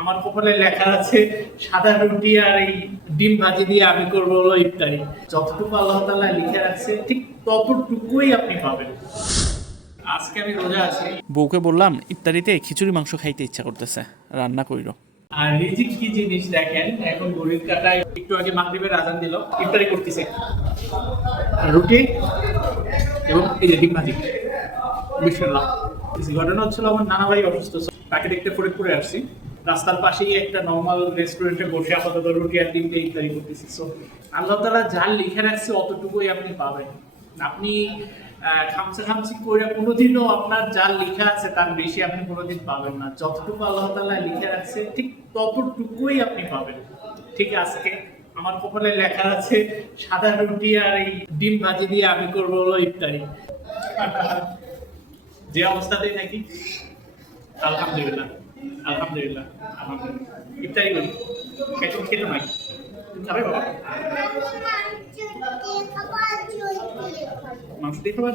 আমার কপালে লেখা আছে সাদা রুটি আর এই ডিম ভাজি দিয়ে আমি করবো হলো ইফতারি। যতটুকু আল্লাহ তাআলা লিখে রাখছে ঠিক ততটুকুই আপনি পাবেন। আজকে আমি রোজা আছি। বউকে বললাম ইফতারিতে খিচুড়ি মাংস খাইতে ইচ্ছা করতেছে, রান্না কইরো। আর রিজিক কি জিনিস দেখেন, এখন ঘড়ির কাঁটায় একটু আগে মাগরিবের আজান দিল, ইফতারি করতেছে রুটি এবং এই যে ডিম ভাজি। বিসমিল্লাহ। ঘটনা হচ্ছিল আমার নানা ভাই অসুস্থ, তাকে দেখতে ফরিদপুরে আসছি। রাস্তার পাশেই একটা নর্মাল রেস্টুরেন্টে বসে আপাতত রুটি আর ডিম দিয়ে ইফতারি করতেছি। সো আল্লাহ তাআলা যা লিখে রাখছে অতটুকুই আপনি পাবেন। আপনি খামচি করে কোনোদিনও আপনার যা লেখা আছে তার বেশি আপনি কোনোদিন পাবেন না। যতটুকু আল্লাহ তাআলা লিখে রাখছে ঠিক ততটুকুই আপনি পাবেন। ঠিক আজকে আমার কপালে লেখা আছে সাদা রুটি আর এই ডিম ভাজি দিয়ে আমি করবো হলো ইফতারি। যে অবস্থাতেই থাকি আলহামদুলিল্লাহ আলহামদুলিল্লাহ আলহামদুলিল্লাহ ইফতারি করি। খেতে নাই তুমি খাবে বাবা? মাংস দিয়ে খাবার